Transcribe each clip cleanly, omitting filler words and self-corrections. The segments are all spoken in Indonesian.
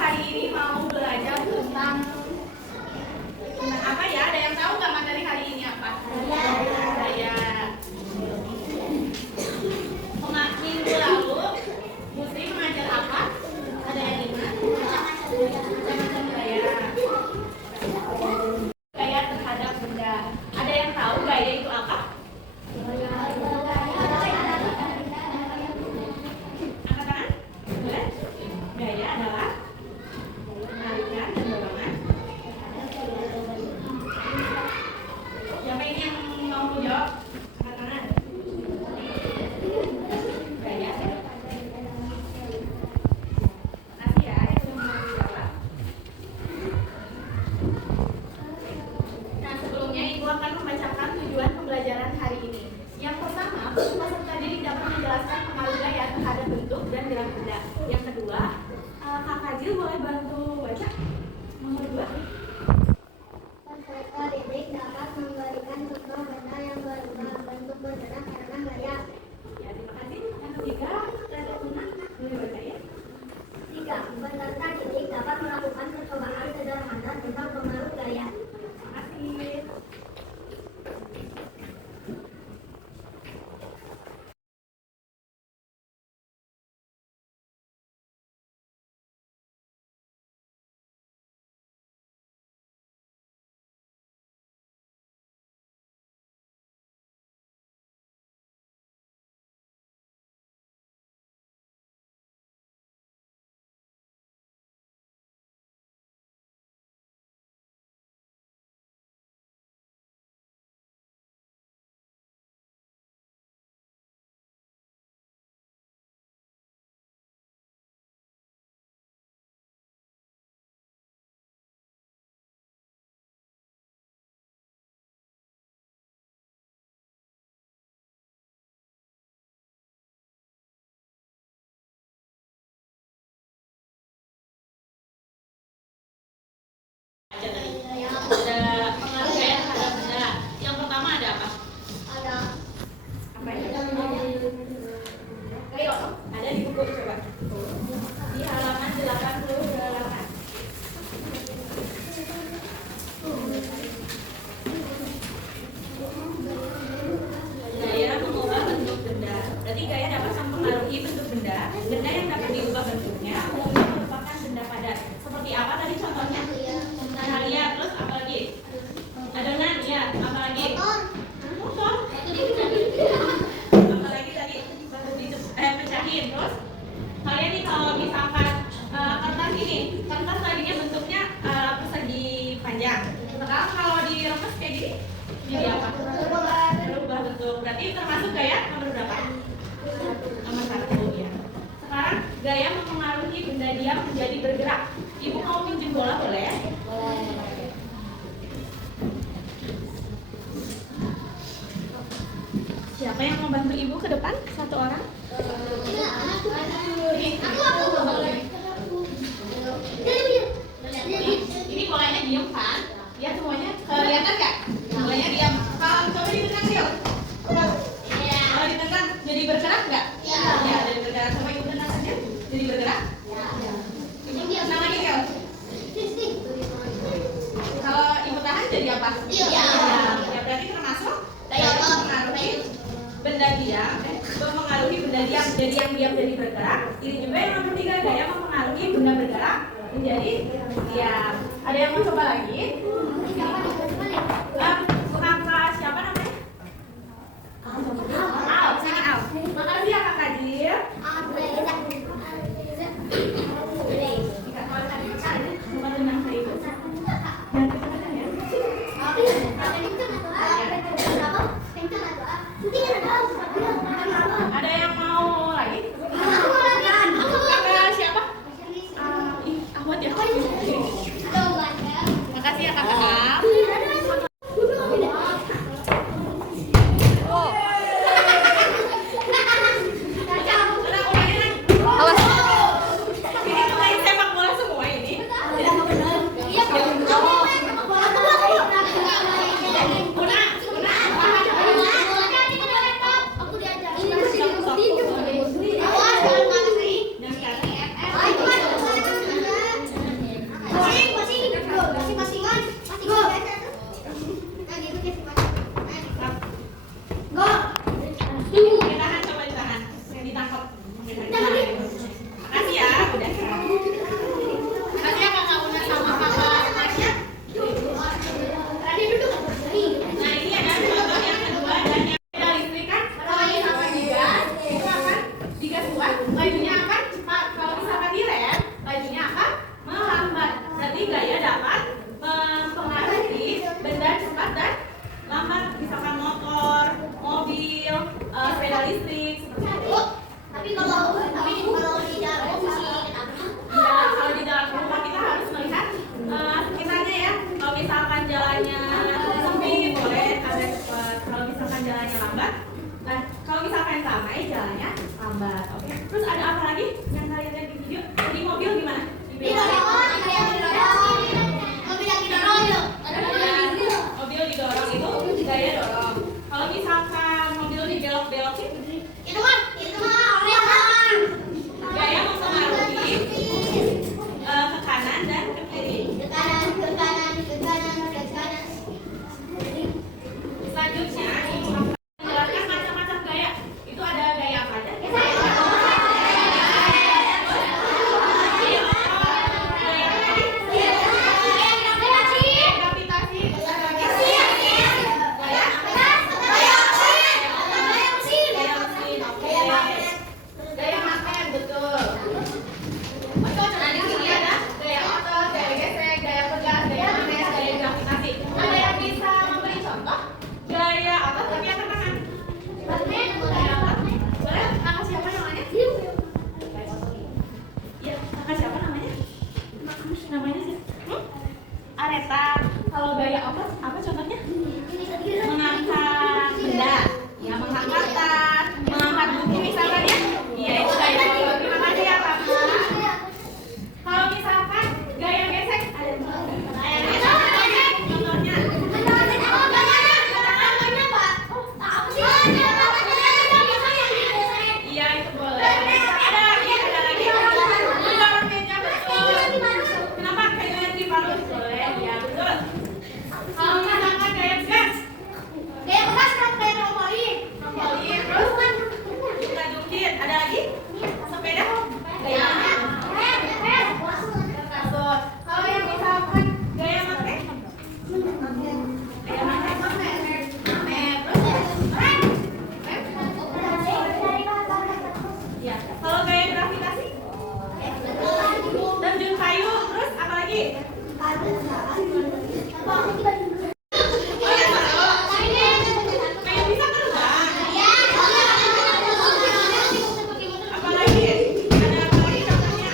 hari ini mau belajar tentang apa ya? Ada yang tahu nggak materi hari ini apa? Budaya. Minggu lalu Musri mengajar apa? Ada yang ingat? Macam-macam gaya. Gaya terhadap benda. Ada yang tahu gaya itu apa? Angkat tangan. Boleh? Gaya adalah penarikan dan dorongan. Siapa ini yang mau jawab? Angkat tangan. Gaya. Makasih ya yang sudah mau jawab. Nah, sebelumnya Ibu akan membacakan tujuan pembelajaran hari ini. Yang pertama, peserta didik dapat menjelaskan pengaruh gaya terhadap bentuk dan gerak benda. Yang kedua, Kak Fadil boleh bantu baca nomor 2. Peserta didik dapat memberikan contoh benda yang berubah bentuk bergerak karena gaya. Ya, terima kasih. Yang ketiga, Kak Una boleh baca ya. 3. Peserta didik dapat melakukan percobaan sederhana tentang pengaruh gaya. Terima kasih. Ada pengaruh gaya terhadap benda. Yang pertama ada apa? Ada Apa ya? Ayo, ada di buku coba. Di halaman 88. Gaya mengubah bentuk benda. Berarti gaya dapat mempengaruhi bentuk benda. Benda yang dapat diubah bentuknya umumnya merupakan benda padat. Seperti apa tadi contohnya? Cahaya, terus apa lagi? Adonan, ya. Apa lagi? Motor. Apa lagi tadi? Pecahin. Terus kalian nih kalau misalkan kertas ini, kertas tadinya bentuknya persegi panjang. Sekarang kalau diremes kayak gini, jadi apa? Berubah bentuk. Berarti termasuk gaya nomor berapa? Nomor 1 ya. Sekarang gaya mempengaruhi benda diam menjadi bergerak. Ibu mau pinjam bola boleh? Siapa yang mau bantu ibu ke depan? Satu orang? Ini bolanya diam kan? Ya semuanya kelihatan nggak? Bolanya diam. Kalau coba ditekan yuk. Kalau ditekan jadi bergerak nggak? Ya, jadi bergerak. Sama ibu tenang saja. Jadi bergerak? Ibu tenang lagi Kel. Kalau ibu tahan jadi apa? Ya berarti termasuk gaya mempengaruhi benda diam, mempengaruhi benda diam jadi yang diam jadi bergerak. Ini juga yang nomor 3, gaya mempengaruhi benda bergerak menjadi diam. Ada yang mau coba lagi? Kakak siapa namanya? Al, sini Al. Makasih ya Kak Kadir. Coba tenang ke ibu. Ada yang mau lagi? Kakak siapa? Ahmad ya? Makasih ya kakak. Ini pemain sepak bola semua ini. Jadi gaya dapat mempengaruhi benda cepat dan lambat, misalkan motor, mobil, sepeda listrik seperti itu. Tapi kalau di dalam posisi Ya, kalau di dalam rumah kita harus melihat sekitarnya ya. Kalau misalkan jalannya sempit boleh agak cepat. Kalau misalkan jalannya lambat, kalau misalkan ramai jalannya lambat. Oke. Terus ada apa lagi yang kalian lihat di video? Di mobil gimana? Di mobil didorong itu gaya dorong. Kalau misalkan mobil dibelok-belokin, gaya mempengaruhi ke kanan dan ke kiri. Selanjutnya menjelaskan macam-macam gaya. Itu ada gaya apa aja? Gravitasi, gaya mesin, oke. Gaya magnet, betul. Nah, di sini ada gaya otot, gaya gesek, gaya pegang, gaya magnet, gaya gravitasi. Ada yang bisa memberi contoh? Gaya otot tapi yang tangan. Gaya otot. Boleh? Kakak siapa namanya? Iya, kakak siapa namanya? Namanya siapa? Areta. Kalau gaya otot apa contohnya? Mengangkat benda. Ya, mengangkat tas, mengangkat buku misalkan ya. Iya, itu gaya otot. Terima kasih ya, Kakak. Kalau misalkan gaya gesek, ada gaya gesek. Contohnya. Iya, itu boleh. Ada lagi. Mengangkat meja, betul. Kenapa kayak di parut? Boleh, ya betul. Kalau misalkan gaya gas, trampolin, terus kita jungkir. Ada lagi? Sepeda, gaya kasur. Kalau yang misalkan gaya magnet, ya. Kalau gaya gravitasi, terjun kayu, terus apa lagi? Kayak bisa terbang. Apalagi? Ada apa lagi contohnya?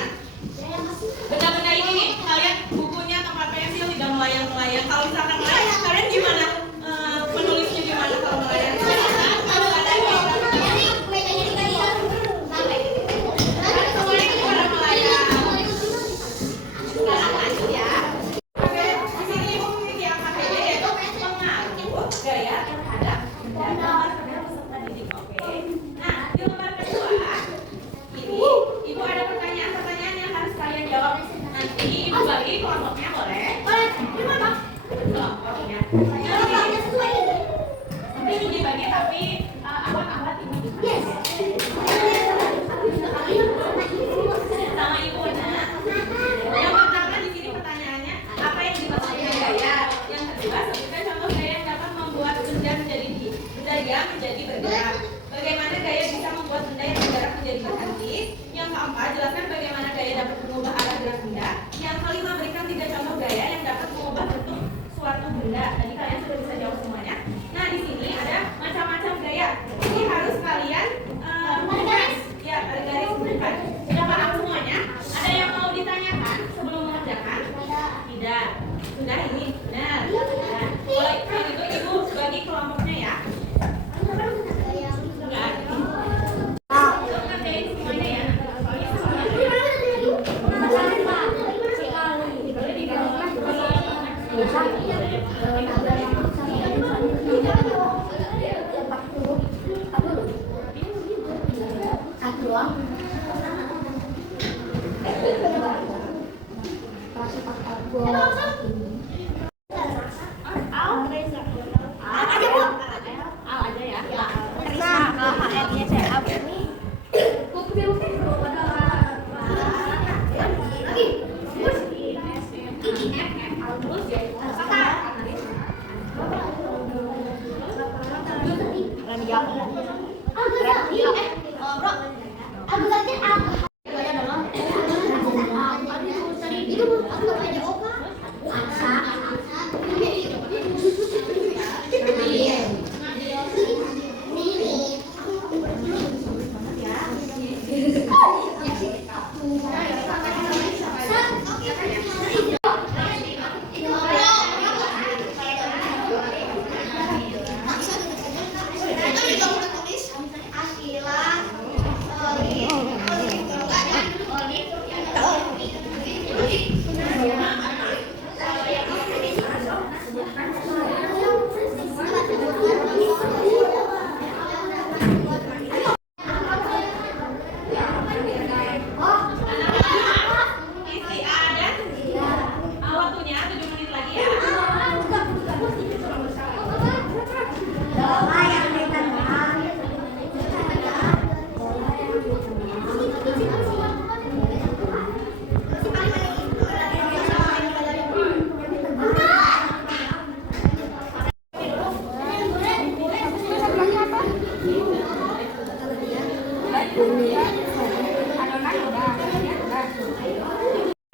Benda-benda ini nih, kalian bukunya tempat pensil tidak melayang-melayang. Kalau misalkan melayang, kalian gimana? Menulisnya gimana kalau melayang? Semuanya gimana melayang? Sekarang lanjut ya. Oke, di sini ibu memiliki apa saja yaitu pengaruh gaya terhadap benda pada peserta didik. Oke. Nah, di lembar kedua ini ibu ada pertanyaan-pertanyaan yang harus kalian jawab. Nanti ibu bagi kelompoknya boleh? Kelompoknya. Nanti ini dibagi tapi awat-awat ibu juga. Sama ibu nah. Yang pertama di sini pertanyaannya apa yang dimaksud dengan gaya? Yang kedua sebutkan contoh gaya yang dapat membuat benda menjadi bergerak. Bagaimana gaya bisa membuat benda yang bergerak menjadi berhenti? Yang keempat jelaskan bagaimana gaya dapat mengubah arah gerak benda. Yang kelima berikan 3 contoh gaya yang dapat mengubah bentuk suatu benda. Tadi kalian sudah bisa jawab semuanya. Nah di sini ada macam-macam gaya. Ini harus kalian ya garis bukan. Sudah paham semuanya? Ada yang mau ditanyakan sebelum mengerjakan? Tidak. Sudah ini benar. Nah, kalau itu ibu bagi kelompoknya ya. Enggak. Ngerjain semuanya ya. Aja ya. Isi A dan waktunya 7 menit lagi ya.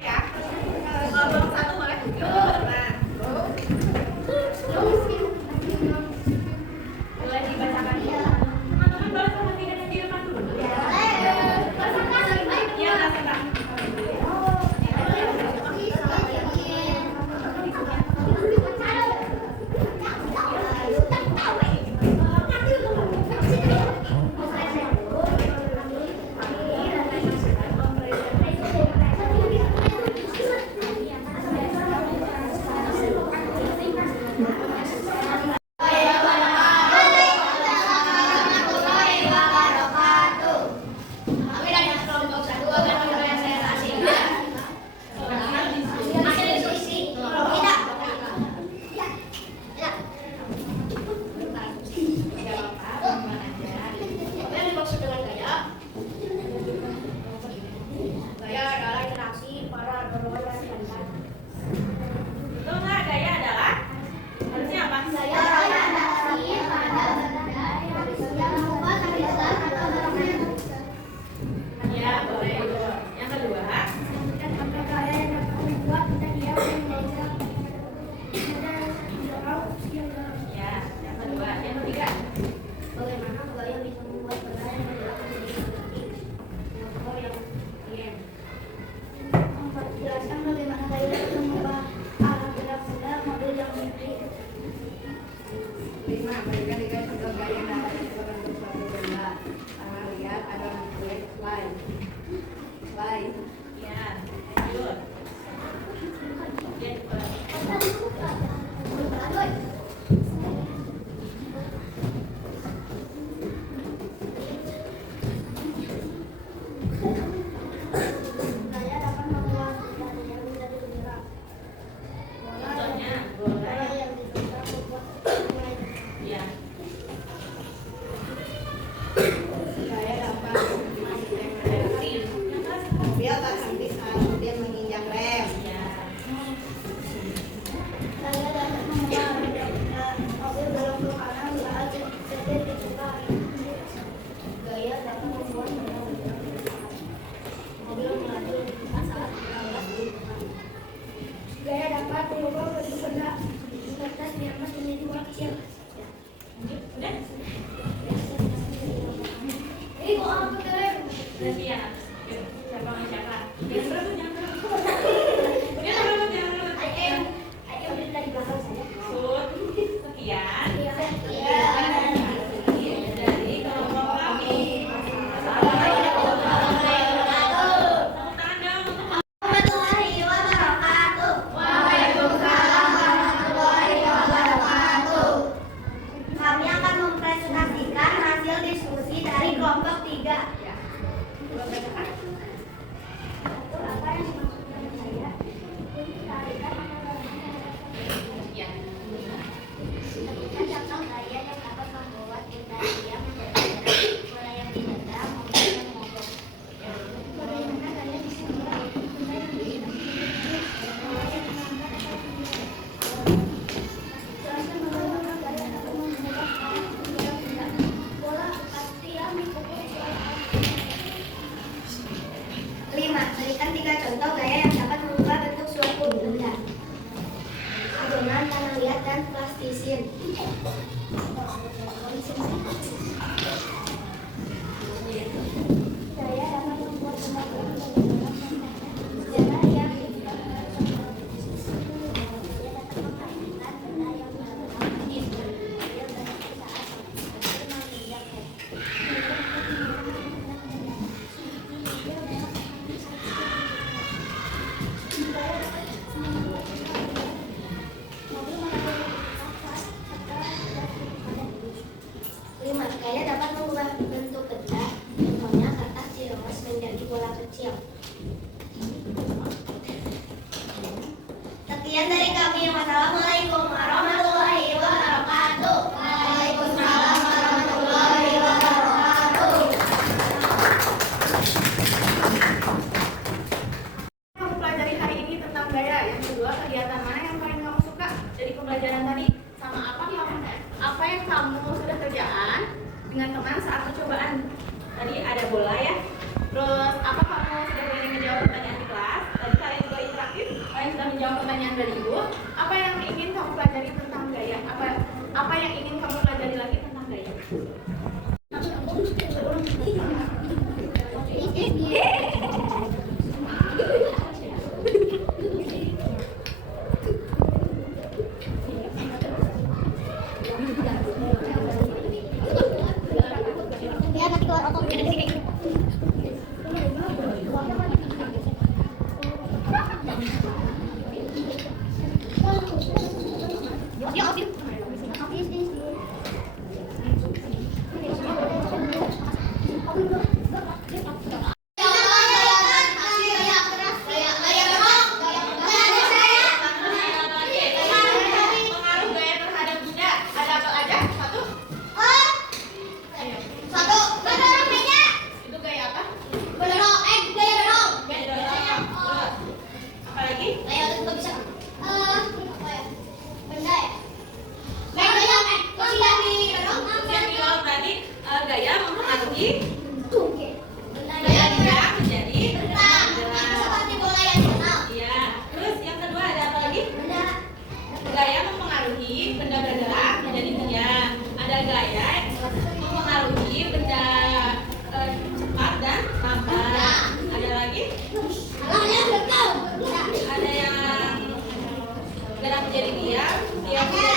Ya. Kalau satu boleh. Nah. Boleh dibacakan. Teman-teman boleh perhatikan di depan dulu. Ya, sebentar. Betul nggak? Gaya adalah harusnya apa? Ya, boleh. Yang kedua, ya, yang kedua, yang ketiga. Bagaimana gaya bisa membuat benda yang bergerak menjadi seperti motor yang diam. Jelaskan bagaimana gaya bisa mengubah arah gerak benda mobil yang mimpi. 5. Berikan tiga contoh gaya yang dapat dibentuk suatu benda. Pertama, lihat ada slide. Slide. Ya, lanjut. Ya, boleh. Gaya dapat membuat benda yang menjadi bergerak. Contohnya, Bola boleh. yang dibentuk membuat sungai. Ya. Saya dapat mobil tak sampai saat kemudian menginjak rem. Ya. Saya dapat membuat mobil belok ke kanan saat setir dibuka. Gaya dapat membuat benda bergerak ke depan. Mobil melaju saat berangkat di depan. Gaya dapat mengubah bentuk benda kertas di atas menjadi bola kecil. Udah? Ini kok aku keren? Berarti ya. Yuk, siapa sama siapa? Yang berapa? Yang berapa? Yang berapa? Yang berapa? Ayo udah di belakang saya. Sud. Sekian. Iya. Dari kelompok kami. Assalamualaikum warahmatullahi wabarakatuh. Tepuk tangan dong untuk Warahmatullahi wabarakatuh. Waalaikumsalam warahmatullahi wabarakatuh. Kami akan mempresentasikan hasil diskusi dari kelompok 3. Apa yang dimaksudkan saya? Tarikan ya. Ketika contoh gaya yang dapat membuat benda diam menjadi gerak, bola yang ditendang, mobil yang mogok. Bagaimana gaya bisa membuat benda yang diam? Bola yang mengangkat atau menjadi jelaskan bagaimana gaya dapat membuat arah gerak benda. Bola pasti yang dipukul suatu. 5. Berikan 3 contoh gaya yang dapat mengubah bentuk suatu benda. Adonan, tanah liat, dan plastisin. Gaya dapat membuat benda berubah bentuk. Sejarah yang Sekian dari kami. Wassalamualaikum warahmatullahi wabarakatuh. Waalaikumsalam warahmatullahi wabarakatuh. Kamu pelajari hari ini tentang gaya. Yang kedua, kegiatan mana yang paling kamu suka dari pembelajaran tadi? Sama apa yang kamu sudah kerjaan dengan teman saat percobaan? Tadi ada bola ya. Terus apa kamu sudah berani menjawab pertanyaan di kelas? Tadi kalian juga interaktif. Kalian sudah menjawab pertanyaan dari ibu. Apa yang ingin kamu pelajari tentang gaya? Apa yang ingin kamu pelajari lagi tentang gaya? Ya, nanti keluar otot dari sini. Ya, oke. Pengaruh gaya terhadap benda ada apa aja? Satu. Ayo. Itu gaya apa? Gaya dorong. Apa lagi? Yang bilang tadi gaya mempengaruhi gaya dia menjadi gerak. Iya. Terus yang kedua ada apa lagi? Gaya mempengaruhi benda bergerak menjadi diam. Ada gaya mempengaruhi benda cepat dan lambat. Ada lagi? Ada yang gerak menjadi diam, diam menjadi